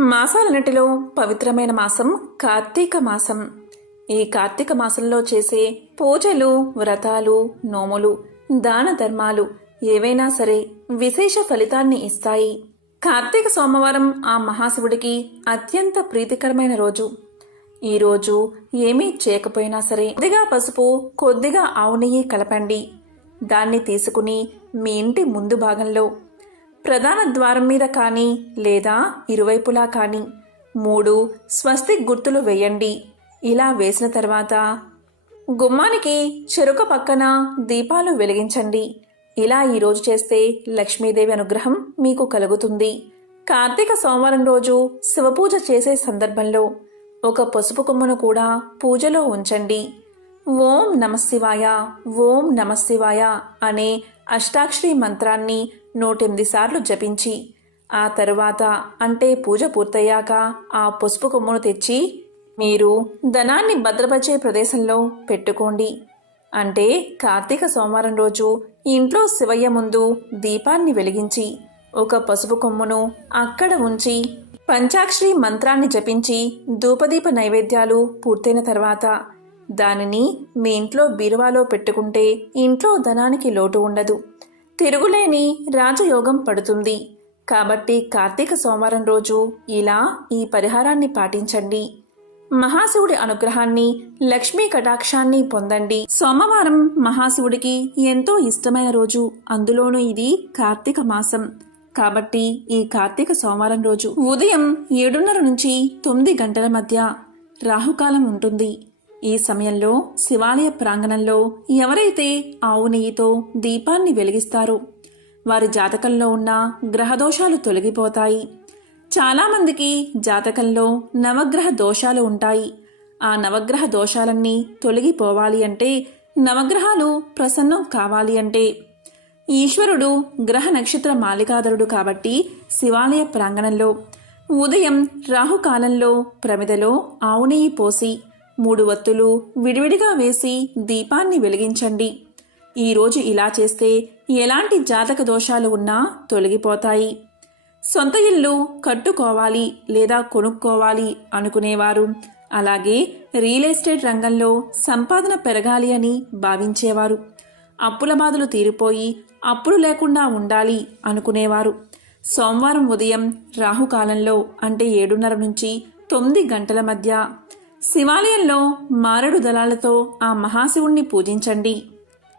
మాసాలన్నిటిలో పవిత్రమైన మాసం కార్తీక మాసం. ఈ కార్తీక మాసంలో చేసే పూజలు వ్రతాలు నోములు దాన ధర్మాలు ఏవైనా సరే విశేష ఫలితాన్ని ఇస్తాయి. కార్తీక సోమవారం ఆ మహాశివుడికి అత్యంత ప్రీతికరమైన రోజు. ఈ రోజు ఏమీ చేయకపోయినా సరే కొద్దిగా పసుపు కొద్దిగా ఆవు నెయ్యి కలపండి. దాన్ని తీసుకుని మీ ఇంటి ముందు భాగంలో ప్రధాన ద్వారం మీద కానీ లేదా ఇరువైపులా కానీ మూడు స్వస్తిక్ గుర్తులు వేయండి. ఇలా వేసిన తర్వాత గుమ్మానికి చెరుక పక్కన దీపాలు వెలిగించండి. ఇలా ఈరోజు చేస్తే లక్ష్మీదేవి అనుగ్రహం మీకు కలుగుతుంది. కార్తీక సోమవారం రోజు శివపూజ చేసే సందర్భంలో ఒక పసుపు కొమ్మును కూడా పూజలో ఉంచండి. ఓం నమశివాయ ఓం నమశివాయ అనే అష్టాక్షరి మంత్రాన్ని నూటెనిమిది సార్లు జపించి ఆ తరువాత అంటే పూజ పూర్తయ్యాక ఆ పసుపు కొమ్మును తెచ్చి మీరు ధనాన్ని భద్రపరిచే ప్రదేశంలో పెట్టుకోండి. అంటే కార్తీక సోమవారం రోజు ఇంట్లో శివయ్య ముందు దీపాన్ని వెలిగించి ఒక పసుపు కొమ్మును అక్కడ ఉంచి పంచాక్షరి మంత్రాన్ని జపించి ధూపదీప నైవేద్యాలు పూర్తయిన తర్వాత దానిని మీ ఇంట్లో బీరువాలో పెట్టుకుంటే ఇంట్లో ధనానికి లోటు ఉండదు. తిరుగులేని రాజయోగం పడుతుంది. కాబట్టి కార్తీక సోమవారం రోజు ఇలా ఈ పరిహారాన్ని పాటించండి. మహాశివుడి అనుగ్రహాన్ని లక్ష్మీ కటాక్షాన్ని పొందండి. సోమవారం మహాశివుడికి ఎంతో ఇష్టమైన రోజు. అందులోనూ ఇది కార్తీక మాసం. కాబట్టి ఈ కార్తీక సోమవారం రోజు ఉదయం ఏడున్నర నుంచి తొమ్మిది గంటల మధ్య రాహుకాలం ఉంటుంది. ఈ సమయంలో శివాలయ ప్రాంగణంలో ఎవరైతే ఆవు నెయ్యితో దీపాన్ని వెలిగిస్తారో వారి జాతకంలో ఉన్న గ్రహదోషాలు తొలగిపోతాయి. చాలామందికి జాతకంలో నవగ్రహ దోషాలు ఉంటాయి. ఆ నవగ్రహ దోషాలన్నీ తొలగిపోవాలి అంటే నవగ్రహాలు ప్రసన్నం కావాలి అంటే ఈశ్వరుడు గ్రహ నక్షత్ర మాలికాధరుడు కాబట్టి శివాలయ ప్రాంగణంలో ఉదయం రాహుకాలంలో ప్రమిదలో ఆవు నెయ్యి పోసి మూడు వత్తులు విడివిడిగా వేసి దీపాన్ని వెలిగించండి. ఈరోజు ఇలా చేస్తే ఎలాంటి జాతక దోషాలు ఉన్నా తొలగిపోతాయి. సొంత ఇల్లు కట్టుకోవాలి లేదా కొనుక్కోవాలి అనుకునేవారు. అలాగే రియల్ ఎస్టేట్ రంగంలో సంపాదన పెరగాలి అని భావించేవారు. అప్పుల బాధలు తీరిపోయి అప్పులు లేకుండా ఉండాలి అనుకునేవారు. సోమవారం ఉదయం రాహుకాలంలో అంటే ఏడున్నర నుంచి తొమ్మిది గంటల మధ్య శివాలయంలో మారడు దళాలతో ఆ మహాశివుణ్ణి పూజించండి.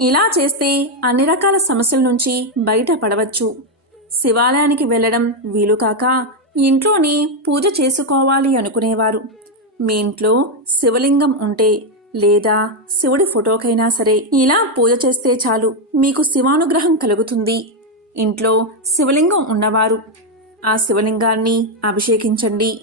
ఇలా చేస్తే అన్ని రకాల సమస్యల నుంచి బయటపడవచ్చు. శివాలయానికి వెళ్ళడం వీలుకాక ఇంట్లోనే పూజ చేసుకోవాలి అనుకునేవారు. మీ ఇంట్లో శివలింగం ఉంటే లేదా శివుడి ఫోటోకైనా సరే ఇలా పూజ చేస్తే చాలు మీకు శివానుగ్రహం కలుగుతుంది. ఇంట్లో శివలింగం ఉన్నవారు ఆ శివలింగాన్ని అభిషేకించండి.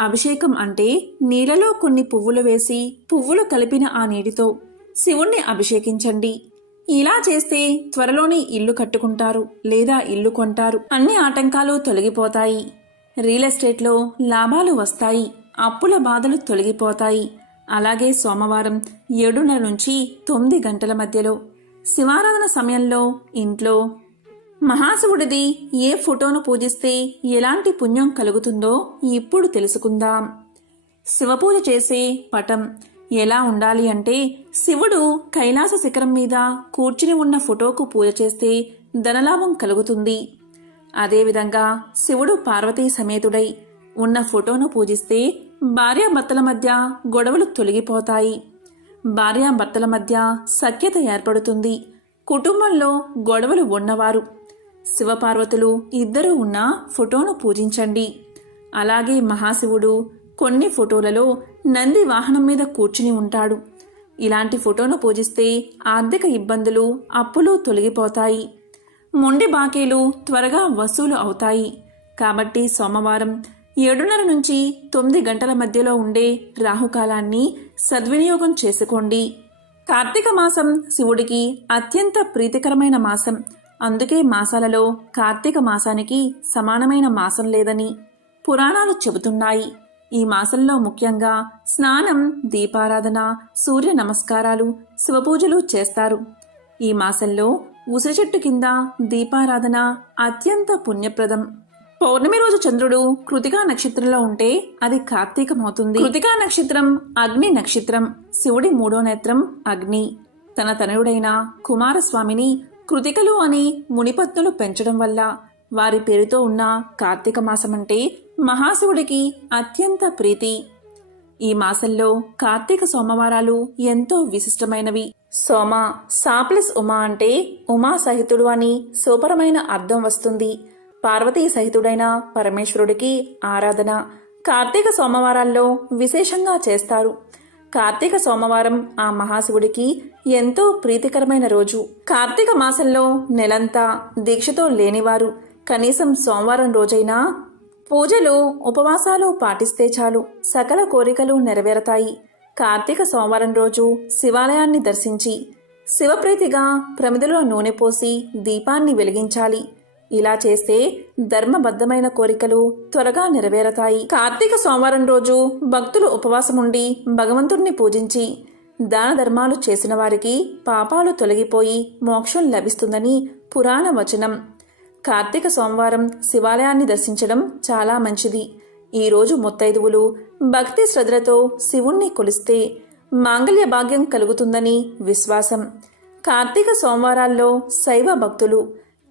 అభిషేకం అంటే నీళ్ళలో కొన్ని పువ్వులు వేసి పువ్వులు కలిపిన ఆ నీటితో శివుణ్ణి అభిషేకించండి. ఇలా చేస్తే త్వరలోనే ఇల్లు కట్టుకుంటారు లేదా ఇల్లు కొంటారు. అన్ని ఆటంకాలు తొలగిపోతాయి. రియల్ ఎస్టేట్లో లాభాలు వస్తాయి. అప్పుల బాధలు తొలగిపోతాయి. అలాగే సోమవారం ఏడున్నర నుంచి తొమ్మిది గంటల మధ్యలో శివారాధన సమయంలో ఇంట్లో మహాశివుడిది ఏ ఫోటోను పూజిస్తే ఎలాంటి పుణ్యం కలుగుతుందో ఇప్పుడు తెలుసుకుందాం. శివపూజ చేసే పటం ఎలా ఉండాలి అంటే శివుడు కైలాస శిఖరం మీద కూర్చుని ఉన్న ఫోటోకు పూజ చేస్తే ధనలాభం కలుగుతుంది. అదేవిధంగా శివుడు పార్వతీ సమేతుడై ఉన్న ఫోటోను పూజిస్తే భార్యాభర్తల మధ్య గొడవలు తొలగిపోతాయి. భార్యాభర్తల మధ్య సఖ్యత ఏర్పడుతుంది. కుటుంబంలో గొడవలు ఉన్నవారు శివపార్వతులు ఇద్దరు ఉన్న ఫోటోను పూజించండి. అలాగే మహాశివుడు కొన్ని ఫోటోలలో నంది వాహనం మీద కూర్చుని ఉంటాడు. ఇలాంటి ఫోటోను పూజిస్తే ఆర్థిక ఇబ్బందులు అప్పులు తొలగిపోతాయి. మొండి బాకీలు త్వరగా వసూలు అవుతాయి. కాబట్టి సోమవారం ఏడున్నర నుంచి తొమ్మిది గంటల మధ్యలో ఉండే రాహుకాలాన్ని సద్వినియోగం చేసుకోండి. కార్తీక మాసం శివుడికి అత్యంత ప్రీతికరమైన మాసం. అందుకే మాసాలలో కార్తీక మాసానికి సమానమైన మాసం లేదని పురాణాలు చెబుతున్నాయి. ఈ మాసంలో ముఖ్యంగా స్నానం దీపారాధన సూర్య నమస్కారాలు శివపూజలు చేస్తారు. ఈ మాసంలో ఉసిరి చెట్టు కింద దీపారాధన అత్యంత పుణ్యప్రదం. పౌర్ణమి రోజు చంద్రుడు కృతికా నక్షత్రంలో ఉంటే అది కార్తీకమవుతుంది. కృతికా నక్షత్రం అగ్ని నక్షత్రం. శివుడి మూడో నేత్రం అగ్ని. తన తనయుడైన కుమారస్వామిని కృతికలు అని మునిపత్నులు పెంచడం వల్ల వారి పేరుతో ఉన్న కార్తీక మాసమంటే మహాశివుడికి అత్యంత ప్రీతి. ఈ మాసంలో కార్తీక సోమవారాలు ఎంతో విశిష్టమైనవి. సోమ సాప్లస్ ఉమా అంటే ఉమా సహితుడు అని సూపరమైన అర్థం వస్తుంది. పార్వతీ సహితుడైన పరమేశ్వరుడికి ఆరాధన కార్తీక సోమవారాల్లో విశేషంగా చేస్తారు. కార్తీక సోమవారం ఆ మహాశివుడికి ఎంతో ప్రీతికరమైన రోజు. కార్తీక మాసంలో నెలంతా దీక్షతో లేనివారు. కనీసం సోమవారం రోజైనా పూజలు ఉపవాసాలు పాటిస్తే చాలు. సకల కోరికలు నెరవేరతాయి. కార్తీక సోమవారం రోజు శివాలయాన్ని దర్శించి శివప్రీతిగా ప్రమిదలో నూనె పోసి దీపాన్ని వెలిగించాలి. ఇలా చేస్తే ధర్మబద్ధమైన కోరికలు త్వరగా నెరవేరతాయి. కార్తీక సోమవారం రోజు భక్తులు ఉపవాసముండి భగవంతుణ్ణి పూజించి దాన ధర్మాలు చేసిన వారికి పాపాలు తొలగిపోయి మోక్షం లభిస్తుందని పురాణ వచనం. కార్తీక సోమవారం శివాలయాన్ని దర్శించడం చాలా మంచిది. ఈ రోజు ముత్తైదువులు భక్తి శ్రద్ధలతో శివుణ్ణి కొలిస్తే మాంగళ్య భాగ్యం కలుగుతుందని విశ్వాసం. కార్తీక సోమవారాల్లో శైవ భక్తులు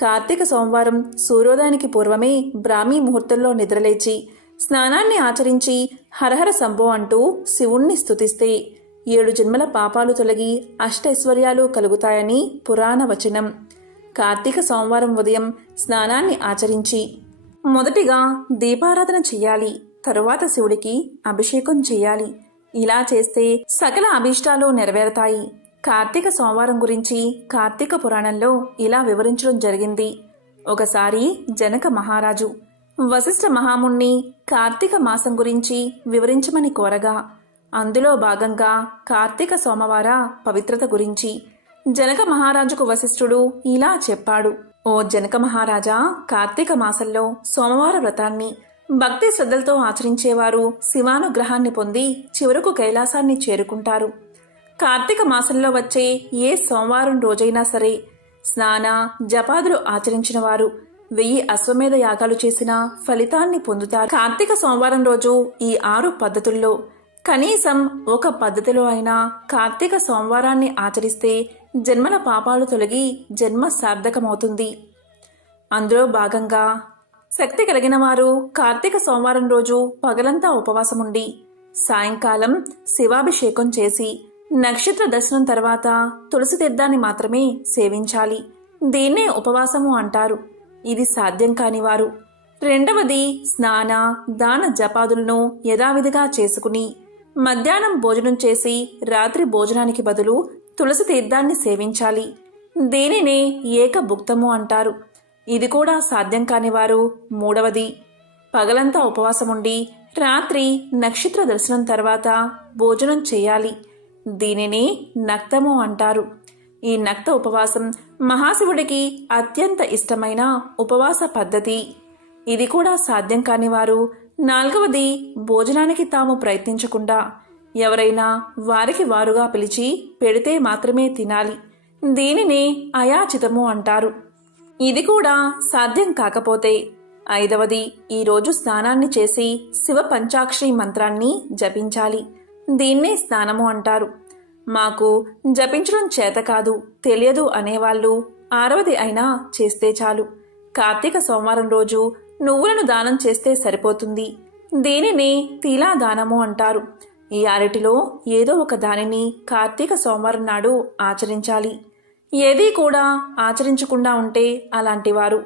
కార్తీక సోమవారం సూర్యోదయానికి పూర్వమే బ్రాహ్మీ ముహూర్తంలో నిద్రలేచి స్నానాన్ని ఆచరించి హరహర సంభో అంటూ శివుణ్ణి స్థుతిస్తే ఏడు జన్మల పాపాలు తొలగి అష్టైశ్వర్యాలు కలుగుతాయని పురాణ వచనం. కార్తీక సోమవారం ఉదయం స్నానాన్ని ఆచరించి మొదటిగా దీపారాధన చెయ్యాలి తరువాత శివుడికి అభిషేకం చెయ్యాలి ఇలా చేస్తే సకల అభీష్టాలు నెరవేరతాయి. కార్తీక సోమవారం గురించి కార్తీక పురాణంలో ఇలా వివరించడం జరిగింది. ఒకసారి జనక మహారాజు వశిష్ఠ మహాముణ్ణి కార్తీక మాసం గురించి వివరించమని కోరగా అందులో భాగంగా కార్తీక సోమవార పవిత్రత గురించి జనక మహారాజుకు వశిష్ఠుడు ఇలా చెప్పాడు. ఓ జనక మహారాజా కార్తీక మాసంలో సోమవార వ్రతాన్ని భక్తి శ్రద్ధలతో ఆచరించేవారు శివానుగ్రహాన్ని పొంది చివరకు కైలాసాన్ని చేరుకుంటారు. కార్తీక మాసంలో వచ్చే ఏ సోమవారం రోజైనా సరే స్నాన జపాదులు ఆచరించిన వారు వెయ్యి అశ్వమేధ యాగాలు చేసిన ఫలితాన్ని పొందుతారు. కార్తీక సోమవారం రోజు ఈ ఆరు పద్ధతుల్లో కనీసం ఒక పద్ధతిలో అయినా కార్తీక సోమవారాన్ని ఆచరిస్తే జన్మల పాపాలు తొలగి జన్మ సార్థకమవుతుంది. అందులో భాగంగా శక్తి కలిగిన వారు కార్తీక సోమవారం రోజు పగలంతా ఉపవాసముండి సాయంకాలం శివాభిషేకం చేసి నక్షత్ర దర్శనం తర్వాత తులసి తీర్థాన్ని మాత్రమే సేవించాలి. దీన్నే ఉపవాసము అంటారు. ఇది సాధ్యం కానివారు రెండవది స్నాన దాన జపాదులను యథావిధిగా చేసుకుని మధ్యాహ్నం భోజనం చేసి రాత్రి భోజనానికి బదులు తులసి తీర్థాన్ని సేవించాలి. దీనినే ఏకభుక్తము అంటారు. ఇది కూడా సాధ్యం కానివారు మూడవది పగలంతా ఉపవాసముండి రాత్రి నక్షత్ర దర్శనం తర్వాత భోజనం చేయాలి. దీనిని నక్తము అంటారు. ఈ నక్త ఉపవాసం మహాశివుడికి అత్యంత ఇష్టమైన ఉపవాస పద్ధతి. ఇది కూడా సాధ్యం కాని వారు నాలుగవది భోజనానికి తాము ప్రయత్నించకుండా ఎవరైనా వారికి వారుగా పిలిచి పెడితే మాత్రమే తినాలి. దీనిని అయాచితము అంటారు. ఇది కూడా సాధ్యం కాకపోతే ఐదవది ఈరోజు స్నానాన్ని చేసి శివ పంచాక్షి మంత్రాన్ని జపించాలి. దీన్నే స్నానము అంటారు. మాకు జపించడం చేత కాదు తెలియదు అనేవాళ్ళు ఆరవది అయినా చేస్తే చాలు. కార్తీక సోమవారం రోజు నువ్వులను దానం చేస్తే సరిపోతుంది. దీనిని తీలా దానము అంటారు. ఈ అరటిలో ఏదో ఒక దానిని కార్తీక సోమవారం నాడు ఆచరించాలి. ఏదీ కూడా ఆచరించకుండా ఉంటే అలాంటివారు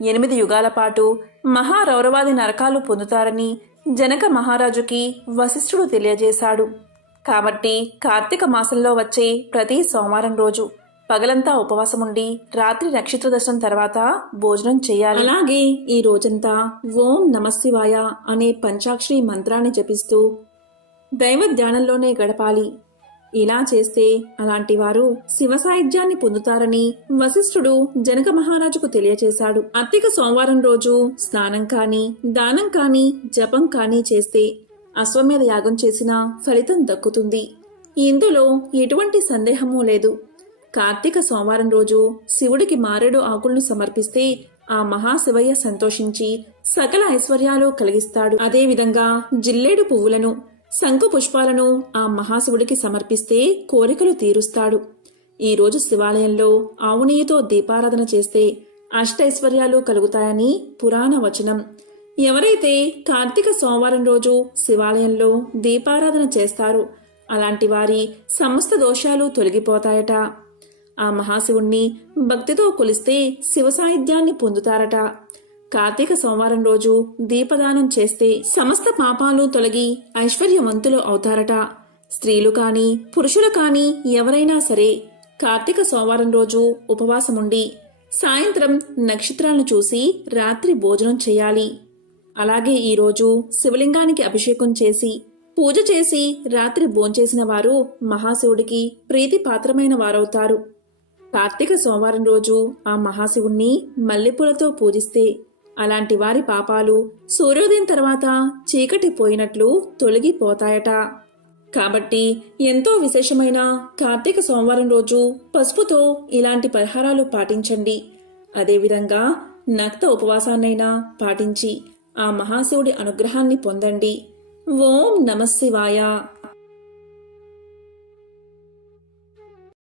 ఎనిమిది యుగాల పాటు మహారౌరవాది నరకాలు పొందుతారని జనక మహారాజుకి వశిష్ఠుడు తెలియజేశాడు. కాబట్టి కార్తీక మాసంలో వచ్చే ప్రతి సోమవారం రోజు పగలంతా ఉపవాసం ఉండి రాత్రి నక్షత్ర దర్శనం తర్వాత భోజనం చేయాలి. అలాగే ఈ రోజంతా ఓం నమశివాయ అనే పంచాక్షరి మంత్రాన్ని జపిస్తూ దైవ ధ్యానంలోనే గడపాలి. ఇలా చేస్తే అలాంటి వారు శివశాయిత్యాన్ని పొందుతారని వశిష్ఠుడు జనక మహారాజుకు తెలియచేశాడు. అత్తిక సోమవారం రోజు స్నానం కాని దానం కాని జపం కాని చేస్తే అశ్వమేధ యాగం చేసిన ఫలితం దక్కుతుంది. ఇందులో ఎటువంటి సందేహమూ లేదు. కార్తీక సోమవారం రోజు శివుడికి మారేడు ఆకులను సమర్పిస్తే ఆ మహాశివయ్య సంతోషించి సకల ఐశ్వర్యాలు కలిగిస్తాడు. అదేవిధంగా జిల్లేడు పువ్వులను శంకు పుష్పాలను ఆ మహాశివుడికి సమర్పిస్తే కోరికలు తీరుస్తాడు. ఈరోజు శివాలయంలో ఆవునీయతో దీపారాధన చేస్తే అష్టైశ్వర్యాలు కలుగుతాయని పురాణ వచనం. ఎవరైతే కార్తీక సోమవారం రోజు శివాలయంలో దీపారాధన చేస్తారో అలాంటి వారి సమస్త దోషాలు తొలగిపోతాయట. ఆ మహాశివుణ్ణి భక్తితో కొలిస్తే శివ సాహిత్యాన్ని పొందుతారట. కార్తీక సోమవారం రోజు దీపదానం చేస్తే సమస్త పాపాలు తొలగి ఐశ్వర్యవంతులు అవుతారట. స్త్రీలు కాని పురుషులు కాని ఎవరైనా సరే కార్తీక సోమవారం రోజు ఉపవాసముండి సాయంత్రం నక్షత్రాలను చూసి రాత్రి భోజనం చేయాలి. అలాగే ఈరోజు శివలింగానికి అభిషేకం చేసి పూజ చేసి రాత్రి భోంచేసిన వారు మహాశివుడికి ప్రీతిపాత్రమైన వారవుతారు. కార్తీక సోమవారం రోజు ఆ మహాశివుణ్ణి మల్లెపూలతో పూజిస్తే అలాంటి వారి పాపాలు సూర్యోదయం తర్వాత చీకటి పోయినట్లు తొలగిపోతాయట. కాబట్టి ఎంతో విశేషమైన కార్తీక సోమవారం రోజు పసుపుతో ఇలాంటి పరిహారాలు పాటించండి. అదేవిధంగా నక్త ఉపవాసాన్నైనా పాటించి ఆ మహాశివుడి అనుగ్రహాన్ని పొందండి. ఓం నమశివాయ.